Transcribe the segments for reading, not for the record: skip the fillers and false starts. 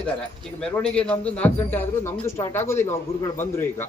ಇದ್ದಾರೆ. ಈಗ ಮೆರವಣಿಗೆ ನಮ್ದು 4 ಗಂಟೆ ಆದ್ರೂ ನಮ್ದು ಸ್ಟಾರ್ಟ್ ಆಗೋದಿಲ್ಲ. ಅವ್ರ ಗುರುಗಳು ಬಂದ್ರು ಈಗ.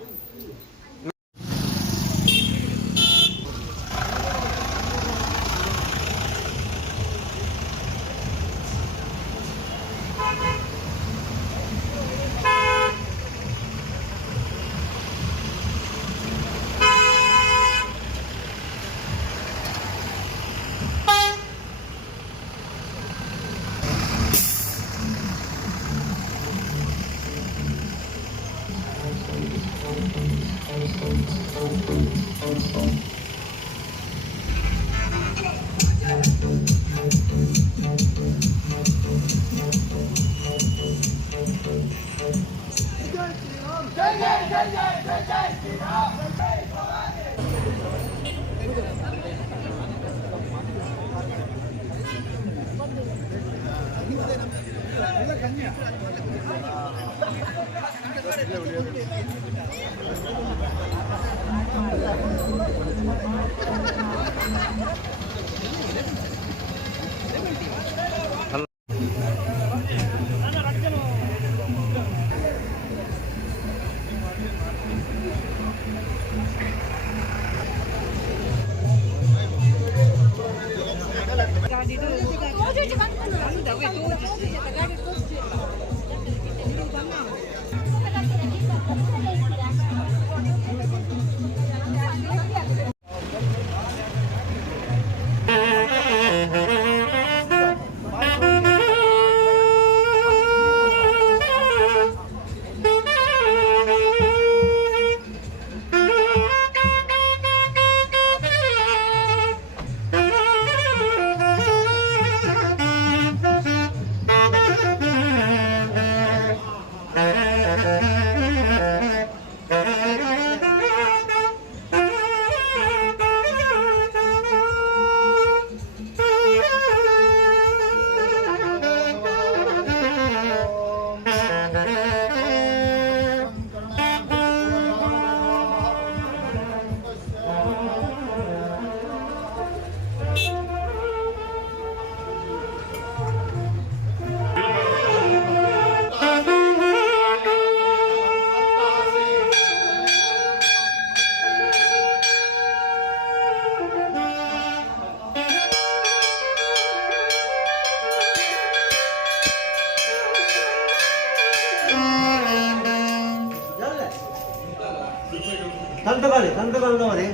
ತಂತಗಾಲಿ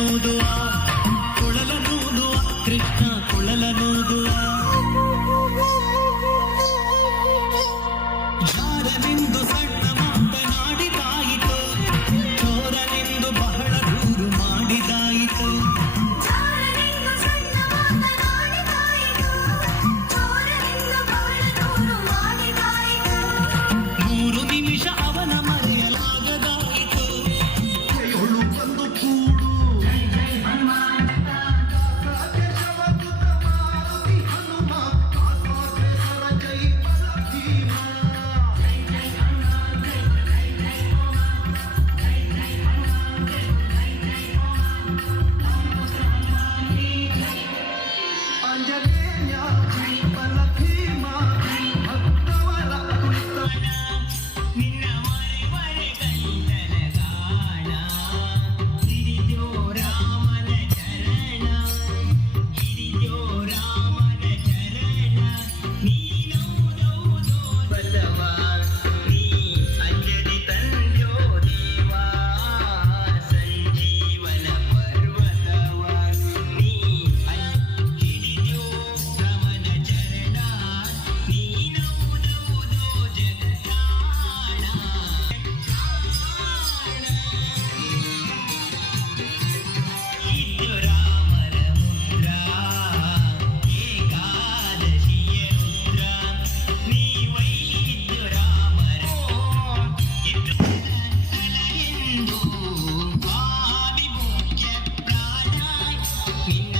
ಕೊಳಲನೂದುವ ಕೊಳಲನೂದುವ ಕೃಷ್ಣ ಕೊಳಲನೂದುವ ಜಾರನೆಂದು ಸಣ್ಣ ಮಾತನಾಡಿದಾಯಿತು ಚೋರನೆಂದು ಬಹಳ ದೂರು ಮಾಡಿದಾಯಿತು ಮೂರು ನಿಮಿಷ ಅವನ ಮರೆಯಲಾಗದಾಯಿತು ಕೈಯೊಳು ಬಂದು ಕೂಡು ನಿನ್ನ ಮರೆ ಮರೆ ಕಂಡನ ಗಾಣ ಹಿಡಿದೋ ರಾಮನ ಚರಣ ಹಿಡಿದೋ ರಾಮನ ಚರಣ ನೀನೌದೌದೋ ಬಸವ ನೀ ಅಂಜದಿ ತಂದ್ಯೋ ದೇವ ಸಂಜೀವನ ಪರ್ವತವ ನೀ ಹಿಡಿದ್ಯೋ ರಾಮನ ಚರಣ ನೀನೌದೌದೋ ಜಗತ್ತಾಣ ಇದ್ಯೋ ರಾಮರ ಮುದ್ರ ಏಕಾದಶಿಯ ರುದ್ರ ನೀ ವೈದ್ಯೋ ರಾಮರ ಎಂದು ಭಾವಿ ಮುಖ್ಯ ಪ್ರಾಣ ನಿನ್ನ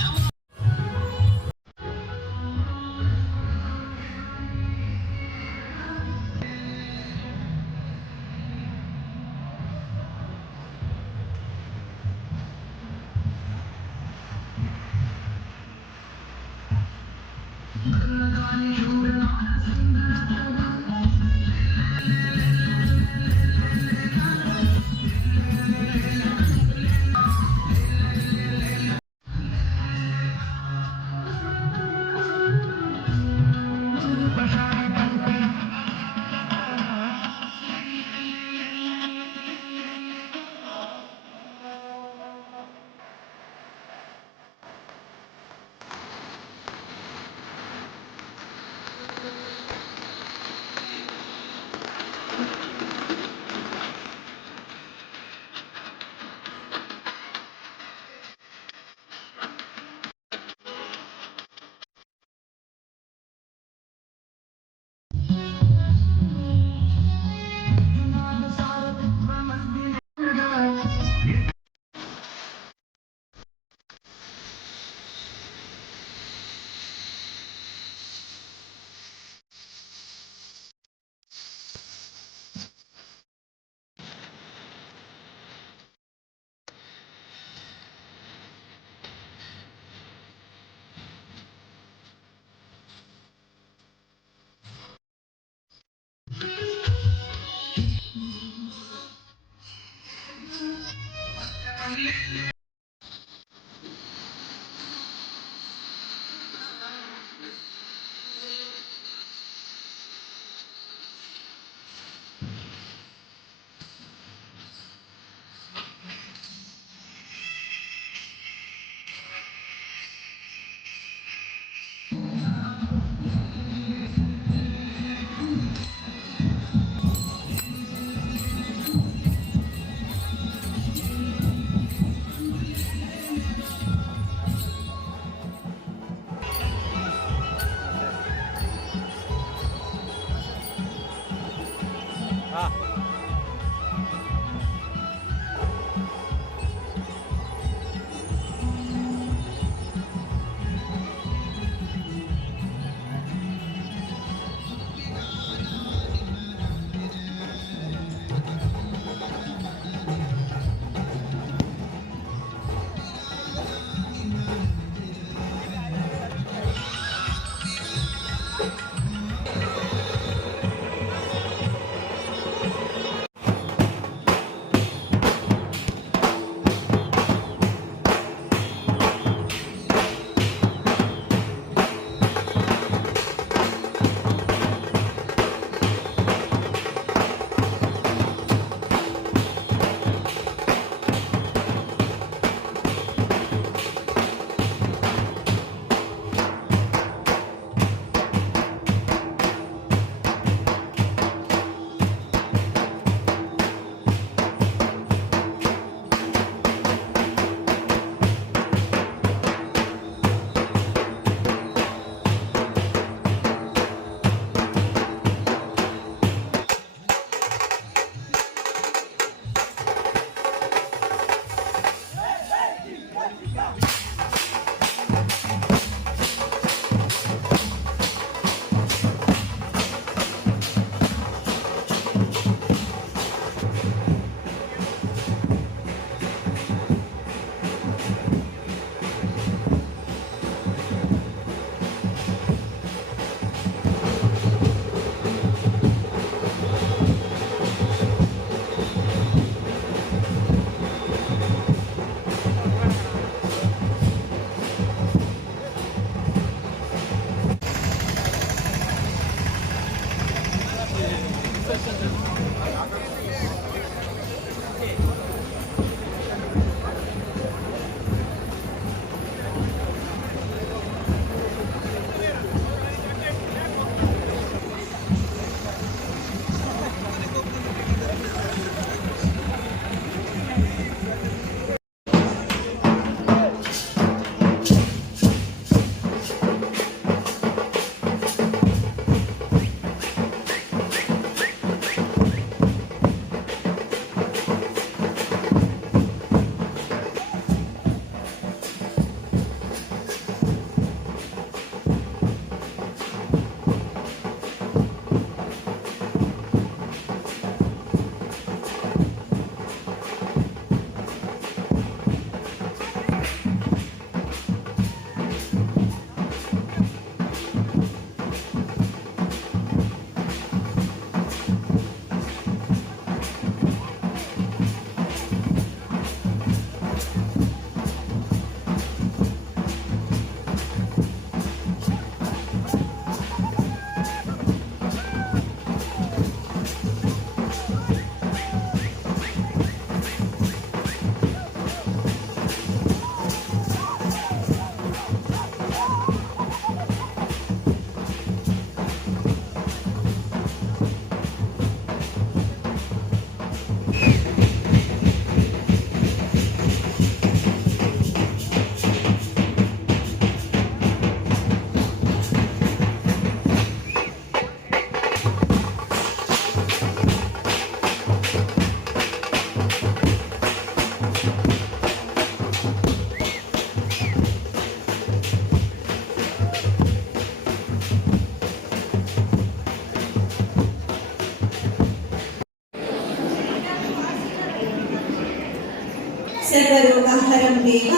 ದೇವ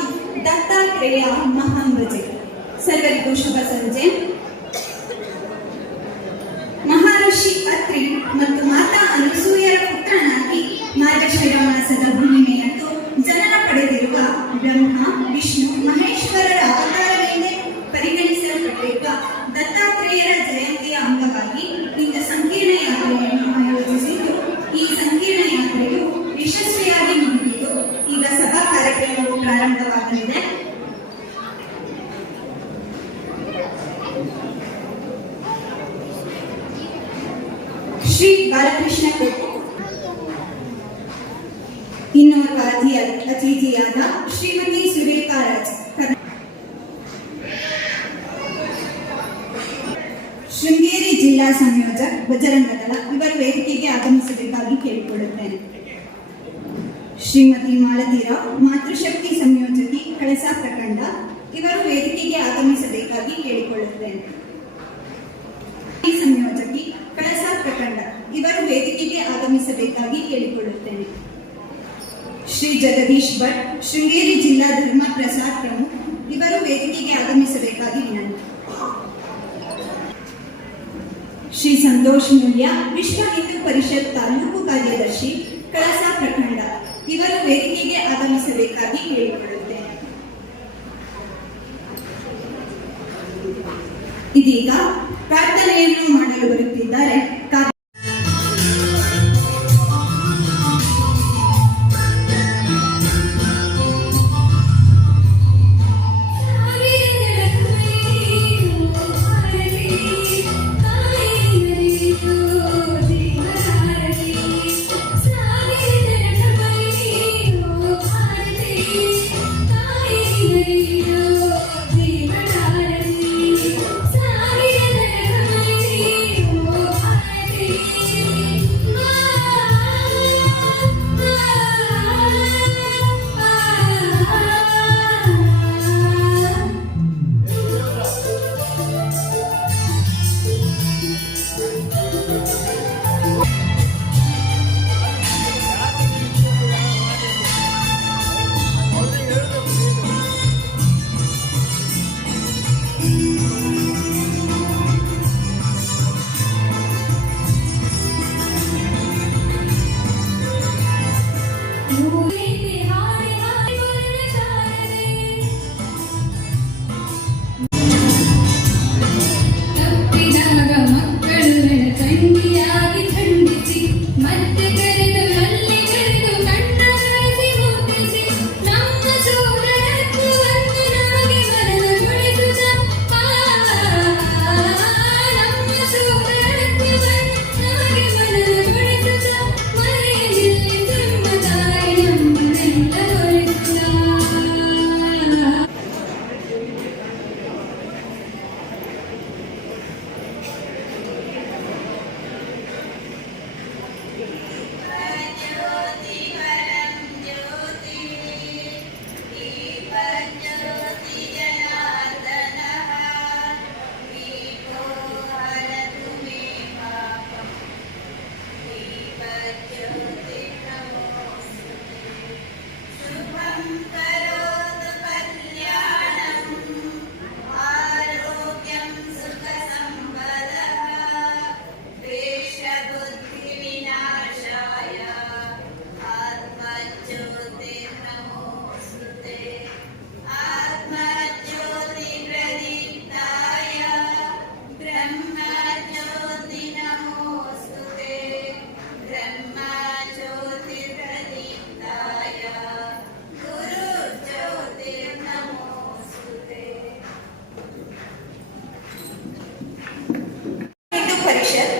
ದತ್ತಾತ್ರೇಯ ಮಹಾಂಬಜೆ. ಸರ್ವರಿಗೂ ಶುಭ ಸಂಜೆ. ಮಹರ್ಷಿ ಅತ್ರಿ ಮತ್ತು ಮಾತಾ ಅನಸೂಯರ ಪುತ್ರನಾಗಿ ಮಾರ್ಗಶಿರ ಮಾಸದ ಹುಣ್ಣಿಮೆಯಂದು ಜನನ ಪಡೆದಿರುವ ಬ್ರಹ್ಮ ವಿಷ್ಣು ಮಹೇಶ್ವರರ ಅವತಾರವೆಂದೇ ಪರಿಗಣಿಸಲ್ಪಟ್ಟಿರುವ ದತ್ತಾತ್ರೇಯರ ಜಯಂತಿಯ ಅಂಗವಾಗಿ ಇಂದು ಸಂಕೀರ್ಣ ಯಾತ್ರೆಯನ್ನು ಆಯೋಜಿಸಿದ್ದು, ಈ ಸಂಕೀರ್ಣ ಯಾತ್ರೆಯು ಯಶಸ್ವಿಯಾಗಿ ಮುಗಿದಿದ್ದು ಈಗ ಸಭಾ ಕಾರ್ಯಕ್ರಮವು ಪ್ರಾರಂಭವಾಗಲಿದೆ. ಶ್ರೀ ಬಾಲಕೃಷ್ಣ ಇನ್ನೋರ್ವ ಅತಿಥಿಯಾದ ಶ್ರೀಮತಿ ಸುರೇಖಾ ರಾಜ್, ಶೃಂಗೇರಿ ಜಿಲ್ಲಾ ಸಂಯೋಜಕ್ ಬಜರಂಗದಳ, ಇವರು ವೇದಿಕೆಗೆ ಆಗಮಿಸಬೇಕಾಗಿ ಕೇಳಿಕೊಳ್ಳುತ್ತೇನೆ. ಶ್ರೀಮತಿ ಮಾಲತಿರಾವ್, ಮಾತೃಶಕ್ತಿ ಸಂಯೋಜಕಿ ಕಳಸಾ ಪ್ರಖಂಡ, ಇವರು ವೇದಿಕೆಗೆ ಆಗಮಿಸಬೇಕಾಗಿ ಕೇಳಿಕೊಳ್ಳುತ್ತೇನೆ. ಸಂಯೋಜಕಿ ಕಳಸಾ ಪ್ರಖಂಡ, ಇವರು ವೇದಿಕೆಗೆ ಆಗಮಿಸಬೇಕಾಗಿ ಕೇಳಿಕೊಳ್ಳುತ್ತೇನೆ. ಶ್ರೀ ಜಗದೀಶ್ ಭಟ್, ಶೃಂಗೇರಿ ಜಿಲ್ಲಾ ಧರ್ಮ ಪ್ರಸಾದ್ ಪ್ರಮುಖ್, ಇವರು ವೇದಿಕೆಗೆ ಆಗಮಿಸಬೇಕಾಗಿ ವಿನಂತಿ. ಶ್ರೀ ಸಂತೋಷ್ ಮೂಲ್ಯ, ವಿಶ್ವ ಹಿಂದೂ ಪರಿಷತ್ ತಾಲೂಕು ಕಾರ್ಯದರ್ಶಿ ಕಳಸಾ ಪ್ರಖಂಡ, ಇವರು ವೇದಿಕೆಗೆ ಆಗಮಿಸಬೇಕಾಗಿ ಕೇಳಿಕೊಳ್ಳುತ್ತೇನೆ. ಇದೀಗ ಪ್ರಾರ್ಥನೆಯನ್ನು ಮಾಡಲು ಬರುತ್ತಿದ್ದಾರೆ.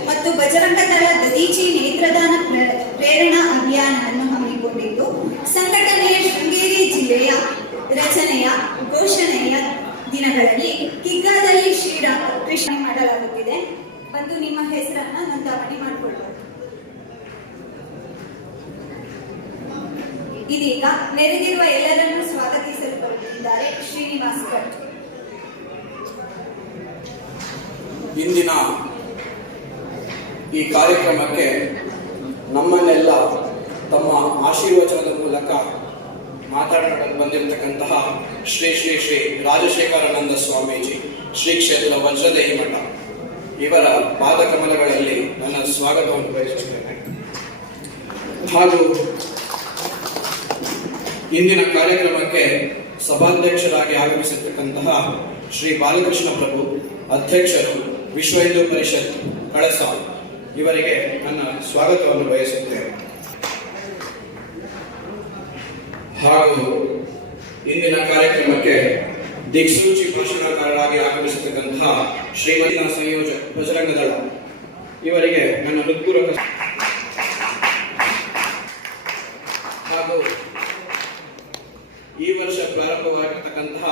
ಮತ್ತು ಬಜರಂಗದಳ ದದೀಚಿ ನೇತ್ರದಾನ ಪ್ರೇರಣಾ ಅಭಿಯಾನವನ್ನು ಹಮ್ಮಿಕೊಂಡಿದ್ದು, ಸಂಘಟನೆಯ ಶೃಂಗೇರಿ ಜಿಲ್ಲೆಯ ರಚನೆಯ ಘೋಷಣೆಯ ದಿನಗಳಲ್ಲಿ ಕಿಗ್ಗಾದಲ್ಲಿ ಶ್ರೀರಾಮಕೃಷ್ಣ ಮಾಡಲಾಗುತ್ತಿದೆ. ಬಂದು ನಿಮ್ಮ ಹೆಸರನ್ನ ನೋಂದಾವಣಿ ಮಾಡಿಕೊಳ್ಳಬಹುದು. ಇದೀಗ ನೆರೆದಿರುವ ಎಲ್ಲರನ್ನೂ ಸ್ವಾಗತಿಸಲು ಬರುತ್ತಿದ್ದಾರೆ ಶ್ರೀನಿವಾಸ್ ಭಟ್. ಇಂದಿನ ಈ ಕಾರ್ಯಕ್ರಮಕ್ಕೆ ನಮ್ಮನ್ನೆಲ್ಲ ತಮ್ಮ ಆಶೀರ್ವಚನದ ಮೂಲಕ ಮಾತಾಡಲು ಬಂದಿರತಕ್ಕಂತಹ ಶ್ರೀ ಶ್ರೀ ಶ್ರೀ ರಾಜಶೇಖರಾನಂದ ಸ್ವಾಮೀಜಿ ಶ್ರೀ ಕ್ಷೇತ್ರ ವಜ್ರದೇಹಿ ಮಠ ಇವರ ಪಾದಕಮಲಗಳಲ್ಲಿ ನನ್ನ ಸ್ವಾಗತವನ್ನು ಬಯಸುತ್ತೇನೆ. ಹಾಗೂ ಇಂದಿನ ಕಾರ್ಯಕ್ರಮಕ್ಕೆ ಸಭಾಧ್ಯಕ್ಷರಾಗಿ ಆಗಮಿಸಿರ್ತಕ್ಕಂತಹ ಶ್ರೀ ಬಾಲಕೃಷ್ಣ ಪ್ರಭು, ಅಧ್ಯಕ್ಷರು, ವಿಶ್ವ ಹಿಂದೂ ಪರಿಷತ್ ಕಳಸ, ಇವರಿಗೆ ನನ್ನ ಸ್ವಾಗತವನ್ನು ಬಯಸುತ್ತೇನೆ. ಹಾಗೂ ಇಂದಿನ ಕಾರ್ಯಕ್ರಮಕ್ಕೆ ದಿಕ್ಸೂಚಿ ಭಾಷಣಕಾರರಾಗಿ ಆಗಮಿಸತಕ್ಕಂತಹ ಶ್ರೀಮತಿ ಸಂಯೋಜಕ ಬಜರಂಗ ದಳ, ಇವರಿಗೆ ನನ್ನ ಹೃತ್ಪೂರ್ವಕ. ಹಾಗೂ ಈ ವರ್ಷ ಪ್ರಾರಂಭವಾಗಿರ್ತಕ್ಕಂತಹ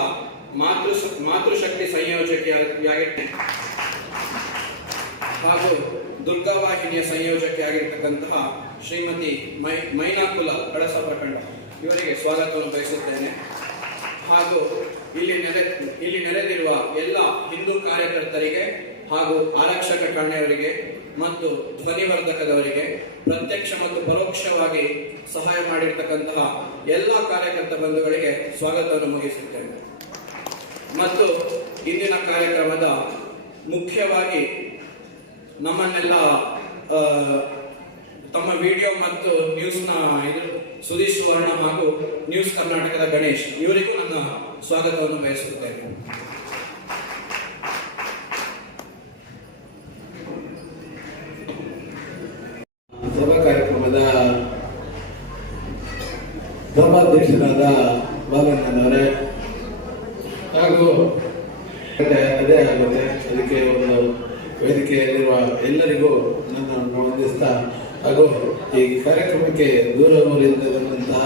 ಮಾತೃಶಕ್ತಿ ಸಂಯೋಜಕಿಯಾಗಿ ಹಾಗೂ ದುರ್ಗಾವಾಹಿನಿಯ ಸಂಯೋಜಕಿಯಾಗಿರ್ತಕ್ಕಂತಹ ಶ್ರೀಮತಿ ಮೈನಾಕುಲ ಕಳಸ ಪ್ರಖಂಡ, ಇವರಿಗೆ ಸ್ವಾಗತವನ್ನು ಬಯಸುತ್ತೇನೆ. ಹಾಗೂ ಇಲ್ಲಿ ನೆರೆದಿರುವ ಎಲ್ಲ ಹಿಂದೂ ಕಾರ್ಯಕರ್ತರಿಗೆ ಹಾಗೂ ಆರಕ್ಷಕ ಠಾಣೆಯವರಿಗೆ ಮತ್ತು ಧ್ವನಿವರ್ಧಕದವರಿಗೆ ಪ್ರತ್ಯಕ್ಷ ಮತ್ತು ಪರೋಕ್ಷವಾಗಿ ಸಹಾಯ ಮಾಡಿರ್ತಕ್ಕಂತಹ ಎಲ್ಲ ಕಾರ್ಯಕರ್ತ ಬಂಧುಗಳಿಗೆ ಸ್ವಾಗತವನ್ನು ಮುಗಿಸುತ್ತೇನೆ. ಮತ್ತು ಇಂದಿನ ಕಾರ್ಯಕ್ರಮದ ಮುಖ್ಯವಾಗಿ ನಮ್ಮನ್ನೆಲ್ಲ ತಮ್ಮ ವಿಡಿಯೋ ಮತ್ತು ನ್ಯೂಸ್ನ ಸುದೀಶ್ ಸುವರ್ಣ ಹಾಗೂ ನ್ಯೂಸ್ ಕರ್ನಾಟಕದ ಗಣೇಶ್, ಇವರಿಗೂ ನನ್ನ ಸ್ವಾಗತವನ್ನು ಬಯಸುತ್ತೇನೆ. ಸಭಾ ಕಾರ್ಯಕ್ರಮದ ಸಭಾಧ್ಯಕ್ಷರಾದ ಬಾಲಣ್ಣನವರೇ, ಹಾಗೂ ಅದೇ ಆಗುತ್ತೆ, ಅದಕ್ಕೆ ಒಂದು ವೇದಿಕೆಯಲ್ಲಿರುವ ಎಲ್ಲರಿಗೂ ನನ್ನನ್ನು ವಂದಿಸ್ತಾ, ಹಾಗೂ ಈ ಕಾರ್ಯಕ್ರಮಕ್ಕೆ ದೂರ ಊರಿಂದ ಬಂದಂತಹ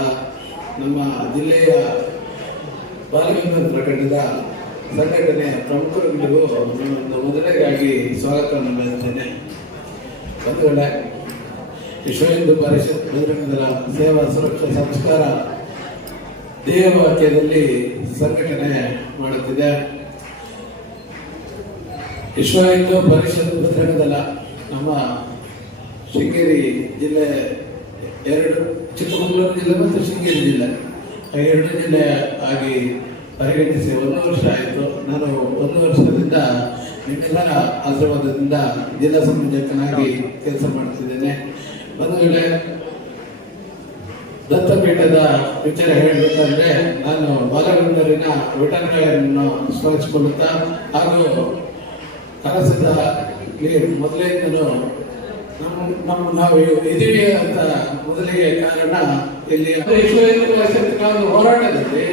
ನಮ್ಮ ಜಿಲ್ಲೆಯ ಬಾಲಗಂಧರ್ವ ಪ್ರಕರಣದ ಸಂಘಟನೆಯ ಪ್ರಮುಖರುಗಳಿಗೂ ಒಂದು ಮೊದಲನೇದಾಗಿ ಸ್ವಾಗತವನ್ನು ಬಯಸುತ್ತೇನೆ. ಬಂಧುಗಳೇ, ವಿಶ್ವ ಹಿಂದೂ ಪರಿಷತ್ ಬಜರಂಗದಳ ಸೇವಾ ಸುರಕ್ಷಾ ಸಂಸ್ಕಾರ ಧ್ಯೇಯವಾಕ್ಯದಲ್ಲಿ ಸಂಘಟನೆ ಮಾಡುತ್ತಿದೆ. ವಿಶ್ವ ಹಿಂದೂ ಪರಿಷತ್ ಬಜರಂಗದಳ ನಮ್ಮ ಶೃಂಗೇರಿ ಜಿಲ್ಲೆ, ಚಿಕ್ಕಮಗಳೂರು ಜಿಲ್ಲೆ ಮತ್ತು ಶೃಂಗೇರಿ ಜಿಲ್ಲೆ, 2 ಜಿಲ್ಲೆ ಆಗಿ ಪರಿಗಣಿಸಿ 1 ವರ್ಷ ಆಯಿತು. ನಾನು 1 ವರ್ಷದಿಂದ ನಿಮ್ಮೆಲ್ಲರ ಆಶೀರ್ವಾದದಿಂದ ಜಿಲ್ಲಾ ಸಂಯೋಜಕನಾಗಿ ಕೆಲಸ ಮಾಡುತ್ತಿದ್ದೇನೆ. ಬಂಧುಗಳೇ, ದತ್ತಪೀಠದ ವಿಚಾರ ಹೇಳಬೇಕಂದ್ರೆ ನಾನು ಬಾಲಗಂಧರ್ವಿನ ವಿಠಲರಾಯರನ್ನು ಸ್ಮರಿಸಿಕೊಳ್ಳುತ್ತಾ, ಹಾಗೂ ಕನಸದ ಮೊದಲಿಂದಲೂ ನಾವು ಇದೀವಿ ಅಂತ ಮೊದಲಿಗೆ ಕಾರಣ ಇಲ್ಲಿ ವಿಶ್ವ ಹಿಂದೂ ಪರಿಷತ್ತಿನ ಒಂದು ಹೋರಾಟದಲ್ಲಿ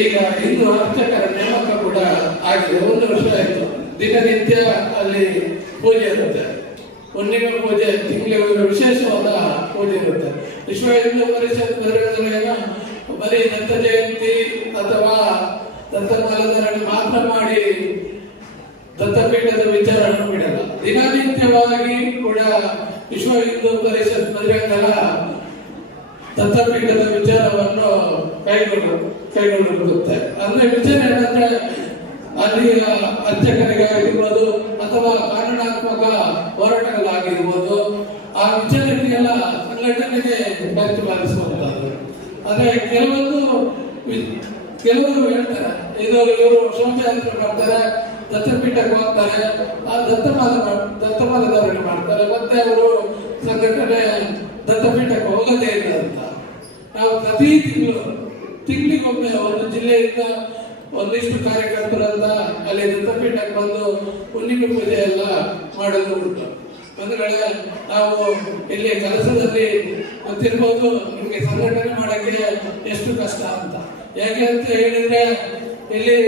ಈಗ ಹಿಂದೂ ಅರ್ಚಕರ ನೇಮಕ ಕೂಡ ಆಗಿದೆ. 1 ವರ್ಷ ಆಯಿತು. ದಿನನಿತ್ಯ ಅಲ್ಲಿ ಪೂಜೆ ಇರುತ್ತೆ, ಹುಣ್ಣಿಮೆ ಪೂಜೆ, ತಿಂಗಳಿಗೆ ವಿಶೇಷವಾದ ಪೂಜೆ ಇರುತ್ತೆ. ವಿಶ್ವ ಹಿಂದೂ ಪರಿಷತ್ ಬರೀ ದತ್ತ ಜಯಂತಿ ಅಥವಾ ದತ್ತಮಾಲಧಾರಣೆ ಮಾತ್ರ ಮಾಡಿ ದತ್ತಪೀಠದ ವಿಚಾರವನ್ನು ಬಿಡಲ್ಲ. ದಿನನಿತ್ಯವಾಗಿ ಕೂಡ ವಿಶ್ವ ಹಿಂದೂ ಪರಿಷತ್ ಬಜರಂಗದಳ ದತ್ತಪೀಠದ ವಿಚಾರವನ್ನು ಕೈಗೊಳ್ಳುತ್ತೆ. ಅಂದ್ರೆ ವಿಚಾರ ಏನಂದ್ರೆ, ಅಲ್ಲಿ ಅರ್ಚಕರಿಗಾಗಿರ್ಬೋದು ಅಥವಾ ಕಾನೂನಾತ್ಮಕ ಹೋರಾಟಗಳಾಗಿರ್ಬೋದು, ಆ ವಿಚಾರಕ್ಕೆಲ್ಲ ಸಂಘಟನೆಗೆ ಪ್ರತಿಪಾದಿಸುವಂತದ್ದು. ಆದ್ರೆ ಕೆಲವರು ಹೇಳ್ತಾರೆ, ಇವರು ಶೋಭಯಾತ್ರೆ ಮಾಡ್ತಾರೆ, ದತ್ತಪೀಠಕ್ಕೆ ಹೋಗ್ತಾರೆ, ಆ ದತ್ತಮಾಲಧಾರಣೆ ಮಾಡ್ತಾರೆ, ಮತ್ತೆ ಅವರು ಸಂಘಟನೆ ದತ್ತಪೀಠಕ್ಕೆ ಹೋಗೋದೇ ಇಲ್ಲ ಅಂತ. ನಾವು ಪ್ರತಿ ತಿಂಗಳಿಗೊಮ್ಮೆ ಒಂದು ಜಿಲ್ಲೆಯಿಂದ ಒಂದಿಷ್ಟು ಕಾರ್ಯಕರ್ತರಂತ ಅಲ್ಲಿ ದತ್ತಪೀಠಕ್ಕೆ ಬಂದು ಹುಣ್ಣಿಮೆ ಪೂಜೆ ಎಲ್ಲ ಮಾಡೋದು ಉಂಟು. ಬಂಧುಗಳೇ, ನಾವು ಇಲ್ಲಿ ಕೆಲಸದಲ್ಲಿ ಗೊತ್ತಿರ್ಬೋದು ನಿಮಗೆ ಸಂಘಟನೆ ಮಾಡಕ್ಕೆ ಎಷ್ಟು ಕಷ್ಟ ಅಂತ. ಯಾಕೆ ಅಂತ ಹೇಳಿದ್ರೆ, ಇಲ್ಲಿ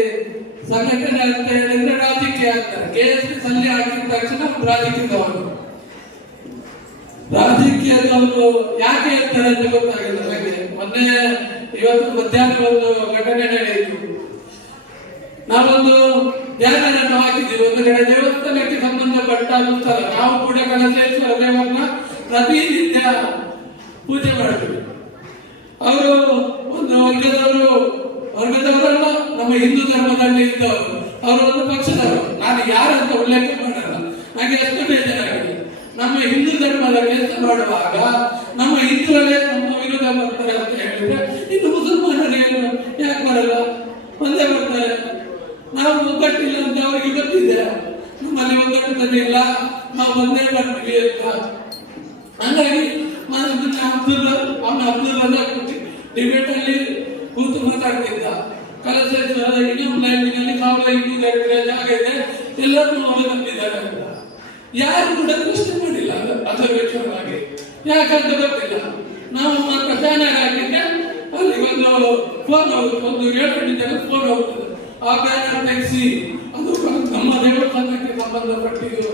ಸಂಘಟನೆ ಅಂತ ಹೇಳಿದ್ರೆ ರಾಜಕೀಯ ಅಂತಾರೆ. KSP ಸಲ್ಲಿ ಹಾಕಿದ ತಕ್ಷಣ ರಾಜಕೀಯದವರು ಯಾಕೆ ಅಂತಾರೆ ಅಂತ ಗೊತ್ತಾಗಿಲ್ಲ ನನಗೆ. ಇವತ್ತು ಮಧ್ಯಾಹ್ನ ಒಂದು ಘಟನೆ ನಡೆಯಿತು. ನಾವೊಂದು ಬ್ಯಾನರನ್ನು ಹಾಕಿದ್ದೀವಿ. ಒಂದು ಕಡೆ ದೇವಸ್ಥಾನಕ್ಕೆ ಸಂಬಂಧಪಟ್ಟ ಸ್ಥಳ, ನಾವು ಕೂಡ ಕನಸೇಶ್ವರ ದೇವರನ್ನ ಪ್ರತಿನಿತ್ಯ ಪೂಜೆ ಮಾಡ್ತೀವಿ. ಅವರು ಒಂದು ವರ್ಗದವರಲ್ಲ, ನಮ್ಮ ಹಿಂದೂ ಧರ್ಮದಲ್ಲಿ ಇದ್ದವರು, ಅವರು ಒಂದು ಪಕ್ಷದವರು. ನಾನು ಯಾರಂತ ಉಲ್ಲೇಖ ಮಾಡಲ್ಲ, ನನಗೆ ಎಷ್ಟು ಬೇಜಾರಾಗಿದೆ. ನಮ್ಮ ಹಿಂದೂ ಧರ್ಮದ ಕೆಲಸ ಮಾಡುವಾಗ ನಮ್ಮ ಹಿಂದೂಗಳೇ ನಮ್ಮ ವಿರುದ್ಧ ಬರ್ತಾರೆ ಅಂತ ಹೇಳಿದ್ರೆ ಇನ್ನು ಮುಸಲ್ಮಾನರು ಏನು ಯಾಕೆ ಬರಲ್ಲ? ಒಂದೇ ಬರ್ತಾರೆ. ನಾವು ಒಗ್ಗಟ್ಟಿಲ್ಲ ಅಂತ ಅವರಿಗೆ ಗೊತ್ತಿದೆ, ನಮ್ಮಲ್ಲಿ ಒಗ್ಗಟ್ಟು ತಂದಿಲ್ಲ, ನಾವು ಒಂದೇ ಬರ್ತೀವಿ ಅಂತ. ಹಂಗಾಗಿ ಅಬ್ದುಲ್ ಡಿಬೇಟ್ ಅಲ್ಲಿ ಕೂತು ಮಾತಾಡ್ತಿದ್ದ. ಕಲಸೇಶ್ವರದ ಇನ್ನೊಂದು ಲೈನಿನಲ್ಲಿ 1500 ಎಕರೆ ಜಾಗ ಇದೆ, ಎಲ್ಲರೂ ಅವರು ಬಂದಿದ್ದಾರೆ ಅಂತ. ಯಾರು ಕೂಡ ಪ್ರಶ್ನೆ ಮಾಡಿಲ್ಲ ಅದರ ವಿಚಾರವಾಗಿ, ಯಾಕಂತ ಗೊತ್ತಿಲ್ಲ. ನಾವು ಮಾತ್ರ ಬ್ಯಾನರ್ ಹಾಕಿದ್ರೆ ಅಲ್ಲಿ ಒಂದು ಫೋನ್ ಹೋಗುತ್ತೆ, ಒಂದು 7 ಗಂಟೆಗೆ ಫೋನ್ ಹೋಗ್ತದೆ. ಆ ಬ್ಯಾನರ್ ತೆಗೆಸಿ ಅದು ನಮ್ಮ ದೇವಸ್ಥಾನಕ್ಕೆ ಸಂಬಂಧಪಟ್ಟಿದ್ದು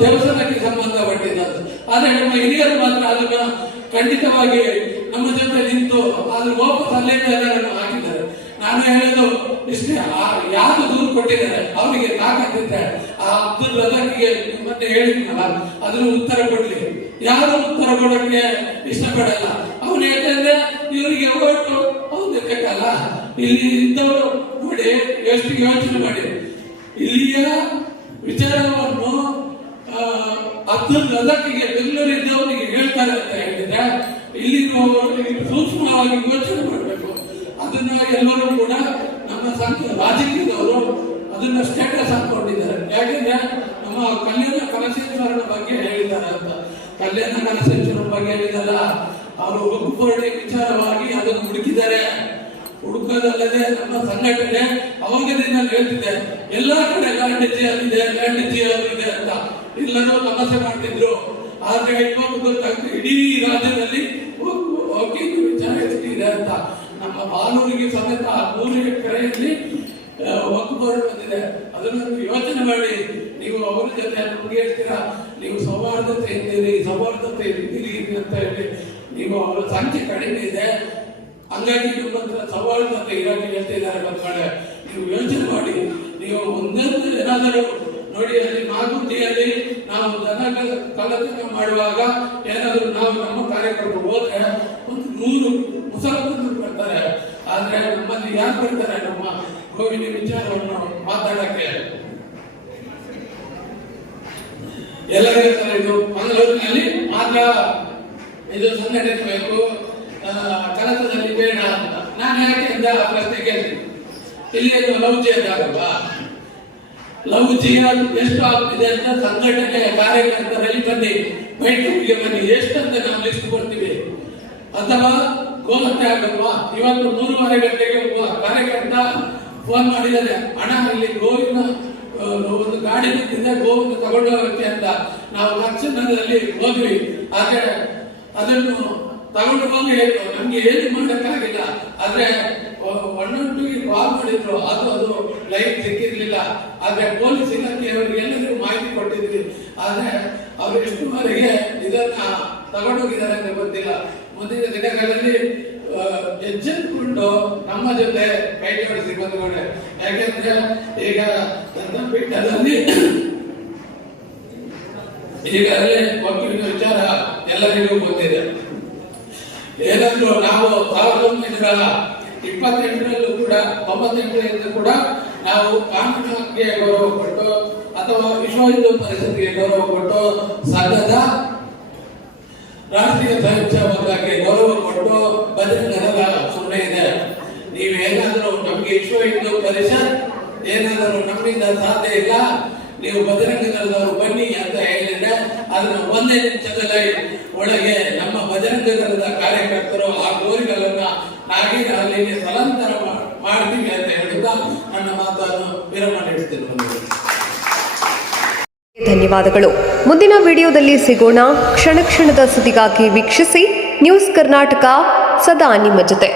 ದೇವಸ್ಥಾನಕ್ಕೆ ಸಂಬಂಧಪಟ್ಟಿದ್ದು. ಆದ್ರೆ ನಮ್ಮ ಹಿರಿಯರು ಮಾತ್ರ ಅದನ್ನ ಖಂಡಿತವಾಗಿ ನಮ್ಮ ಜೊತೆ ನಿಂತು ಅದ್ರ ವಾಪಸ್ ಅಲ್ಲೇ ಎಲ್ಲರನ್ನು ಹಾಕಿದ್ದಾರೆ. ನಾನು ಹೇಳೋದು ಇಷ್ಟೇ, ಯಾರು ದೂರು ಕೊಟ್ಟಿದ್ದಾರೆ ಅವರಿಗೆ ತಾಕತ್ತಿದ್ದಾರೆ. ಆ ಅಬ್ದುಲ್ ರಜಾಕ್ಗೆ ಮತ್ತೆ ಹೇಳಿದ್ನಲ್ಲ, ಅದನ್ನು ಉತ್ತರ ಕೊಡ್ಲಿ. ಯಾರು ಉತ್ತರ ಕೊಡೋಕೆ ಇಷ್ಟಪಡಲ್ಲ. ಅವನು ಯಾಕಂದ್ರೆ ಇವರಿಗೆ ಓಟು ಅವ್ನು ಬೇಕಲ್ಲ. ಇಲ್ಲಿ ಇದ್ದವರು ನೋಡಿ ಎಷ್ಟು ಯೋಚನೆ ಮಾಡಿ, ಇಲ್ಲಿಯ ವಿಚಾರವನ್ನು ಅಬ್ದುಲ್ ರಜಾಕ್ಗೆ ಬೆಂಗಳೂರಿದ್ದವರಿಗೆ ಹೇಳ್ತಾರೆ ಅಂತ ಹೇಳಿದ್ರೆ ಇಲ್ಲಿ ಸೂಕ್ಷ್ಮವಾಗಿ ಯೋಚನೆ ಮಾಡಬೇಕು. ಅದನ್ನ ಎಲ್ಲರೂ ಕೂಡ ನಮ್ಮ ರಾಜಕೀಯದವರು ಅದನ್ನ ಸ್ಟೇಟಸ್ ಹಾಕೊಂಡಿದ್ದಾರೆ. ಯಾಕೆಂದ್ರೆ ನಮ್ಮ ಕಲ್ಯಾಣ ಕಲಸೇಶ್ವರನ ಬಗ್ಗೆ ಹೇಳಿದ್ದಾರೆ ಅಂತ. ಕಲ್ಯಾಣ ಕಲಸೇಶ್ವರನ ಬಗ್ಗೆ ಹೇಳಿದಲ್ಲ, ಅವರು ಒಕ್ಕುಪರ್ಣೆ ವಿಚಾರವಾಗಿ ಅದನ್ನು ಹುಡುಕಿದ್ದಾರೆ. ಹುಡುಕೋದಲ್ಲದೆ ನಮ್ಮ ಸಂಘಟನೆ ಅವಾಗದಿಂದ ಹೇಳ್ತಿದೆ, ಎಲ್ಲಾ ಕಡೆ ಲ್ಯಾಂಡ್ ಅಲ್ಲಿದೆ, ಲ್ಯಾಂಡ್ ಇದೆ ಅಂತ ಎಲ್ಲರೂ ಸಮಸ್ಯೆ ಮಾಡ್ತಿದ್ರು. ಆದ್ರೆ ಇವತ್ತು ಗೊತ್ತಾಗ್ತದೆ ಇಡೀ ರಾಜ್ಯದಲ್ಲಿ ಒಕ್ಕೀಲು ವಿಚಾರ ಎಷ್ಟಿದೆ ಅಂತ. ನಮ್ಮ ಬಾಲೂರಿಗೆ ಸಮೇತ 3 ಎಕರೆಯಲ್ಲಿ ಒಕ್ಕುಪರ್ಣೆ ಬಂದಿದೆ. ಅದನ್ನು ಯೋಚನೆ ಮಾಡಿ. ನೀವು ಅವರ ಜೊತೆ ನಮ್ಗೆ ಹೇಳ್ತೀರಾ ನೀವು ಸೌಹಾರ್ದತೆ ಇದ್ದೀರಿ ಅಂತ ಹೇಳಿ, ನೀವು ಅವರ ಸಂಖ್ಯೆ ಕಡಿಮೆ ಇದೆ, ಹಂಗಾಗಿ ನಿಮ್ಮ ಹತ್ರ ಸೌಹಾರ್ದತೆ ಇರೋಕೆ ಹೇಳ್ತಿದ್ದಾರೆ ಬಂದ್ಮೇಲೆ ನೀವು ಯೋಚನೆ ಮಾಡಿ. ನೀವು ಒಂದೊಂದು ಏನಾದರೂ ನೋಡಿ, ಅಲ್ಲಿ ಮಾಗುಂಡಿಯಲ್ಲಿ ನಾವು ದನ ಕಳ್ಳತನ ಮಾಡುವಾಗ ಏನಾದರೂ ನಾವು ನಮ್ಮ ಕಾರ್ಯಕರ್ತರು ಹೋದ್ರೆ 100 ಮುಸಲ್ಮಾನರು ಬರ್ತಾರೆ. ಆದ್ರೆ ನಮ್ಮಲ್ಲಿ ಯಾರು ಬರ್ತಾರೆ ನಮ್ಮ ಗೋವಿನ ವಿಚಾರವನ್ನು ಮಾತಾಡಕ್ಕೆ? ಎಲ್ಲರೂ ಹೇಳ್ತಾರೆ ಇದು ಮಂಗಳೂರಿನಲ್ಲಿ ಮಾತ್ರ ಇದು ಸಂಘಟಿಸಬೇಕು, ಕನಸದಲ್ಲಿ ಬೇಡ ಅಂತ. ನಾನು ಯಾಕೆ ಅಂತ ಪ್ರಶ್ನೆ ಕೇಳ್ತೀನಿ. ಇಲ್ಲಿ ಲವ್ ಜಿಹಾದ್ ಆಗಲ್ವಾ? ಲವ್ ಜಿಹಾದ್ ಎಷ್ಟು ಆಗ್ತಿದೆ ಅಂತ ಸಂಘಟನೆಯ ಕಾರ್ಯಕರ್ತರಲ್ಲಿ ಬನ್ನಿ, ಬೈಠಕ್ಗೆ ಬನ್ನಿ, ಎಷ್ಟಂತ ನಾವು ಲಿಸ್ಟ್ ಕೊಡ್ತೀವಿ. ಅಥವಾ ಗೋಹತ್ಯೆ ಆಗಲ್ವಾ? ಇವತ್ತು 3:30 ಗಂಟೆಗೆ ಒಬ್ಬ ಕಾರ್ಯಕರ್ತ ಫೋನ್ ಮಾಡಿದ್ದಾರೆ, ಹಣ ಇಲ್ಲಿ ಗೋವಿನ ಒಂದು ಗಾಡಿ ನಿಂತಿದೆ, ಗೋವನ್ನು ತಗೊಂಡು ಹೋಗಕ್ಕೆ ಅಂತ. ನಾವು ತಕ್ಷಣದಲ್ಲಿ ಹೋದ್ವಿ. ಆದ್ರೆ ಅದನ್ನು ತಗೊಂಡು ಹೋಗಿ ಹೇಳಿದ್ರು, ನಮ್ಗೆ ಏನು ಮಾಡಕ್ಕಾಗಿಲ್ಲ. ಆದ್ರೆ 112ಗೆ ಕಾಲ್ ಮಾಡಿದ್ರು, ಅದು ಲೈಟ್ ಸಿಕ್ಕಿರ್ಲಿಲ್ಲ. ಆದ್ರೆ ಪೊಲೀಸ್ ಇಲಾಖೆಯವರಿಗೆ ಎಲ್ಲರಿಗೂ ಮಾಹಿತಿ ಕೊಟ್ಟಿದ್ವಿ. ಆದ್ರೆ ಅವ್ರು ಎಷ್ಟುವರೆಗೆ ಇದನ್ನ ತಗೊಂಡೋಗಿದ್ದಾರೆ ಅಂತ ಗೊತ್ತಿಲ್ಲ. ಮುಂದಿನ ದಿನಗಳಲ್ಲಿ ಎಚ್ಚೆತ್ತುಕೊಂಡು ನಮ್ಮ ಜೊತೆ ಕೈ ಜೋಡಿಸಿ ಬಂದ್ಕೊಂಡೆ. ಯಾಕೆಂದ್ರೆ ಈಗ ಪೀಠದಲ್ಲಿ ಈಗಾಗಲೇ ಒಕ್ಕಲಿನ ವಿಚಾರ ಎಲ್ಲರಿಗೂ ಗೊತ್ತಿದೆ. ಏನಾದ್ರೂ ನಾವು 1928ರಲ್ಲೂ ಕೂಡ 98ರಿಂದ ಕೂಡ ನಾವು ಕಾನೂನಿಗೆ ಗೌರವ ಕೊಟ್ಟು ಅಥವಾ ವಿಶ್ವ ಹಿಂದೂ ಪರಿಷತ್ಗೆ ಗೌರವ ಕೊಟ್ಟು ಸಂಘದ ರಾಷ್ಟ್ರೀಯ ಸ್ವಯಂಸೇವಕರಿಗೆ ಗೌರವ ಕೊಟ್ಟು ಬಜರಂಗದಳ ಸುಮ್ಮನೆ ಇದೆ. ನೀವೇನಾದ್ರೂ ನಮ್ಗೆ ವಿಶ್ವ ಹಿಂದೂ ಪರಿಷತ್ ಏನಾದರೂ ನಮ್ಮಿಂದ ಸಾಧ್ಯ ಇಲ್ಲ, ನೀವು ಬಜರಂಗದಳದವರು ಬನ್ನಿ ಅಂತ ಹೇಳಿದ್ರೆ ಅದನ್ನ 1 ನಿಮಿಷದಲ್ಲಿ ಒಳಗೆ ನಮ್ಮ ಬಜರಂಗದಳದ ಕಾರ್ಯಕರ್ತರು ಆ ಗೋರಿಗಳನ್ನ ನಾಗೀರ ಅಲ್ಲಿಗೆ ಸ್ಥಳಾಂತರ ಮಾಡ್ತೀವಿ ಅಂತ ಹೇಳುತ್ತಾ ನನ್ನ ಮಾತನ್ನು ವಿರಾಮ ನೀಡುತ್ತೇನೆ. ಧನ್ಯವಾದಗಳು. ಮುಂದಿನ ವಿಡಿಯೋದಲ್ಲಿ ಸಿಗೋಣ. ಕ್ಷಣ ಕ್ಷಣದ ಸುದ್ದಿಗಾಗಿ ವೀಕ್ಷಿಸಿ ನ್ಯೂಸ್ ಕರ್ನಾಟಕ, ಸದಾ ನಿಮ್ಮ ಜೊತೆ.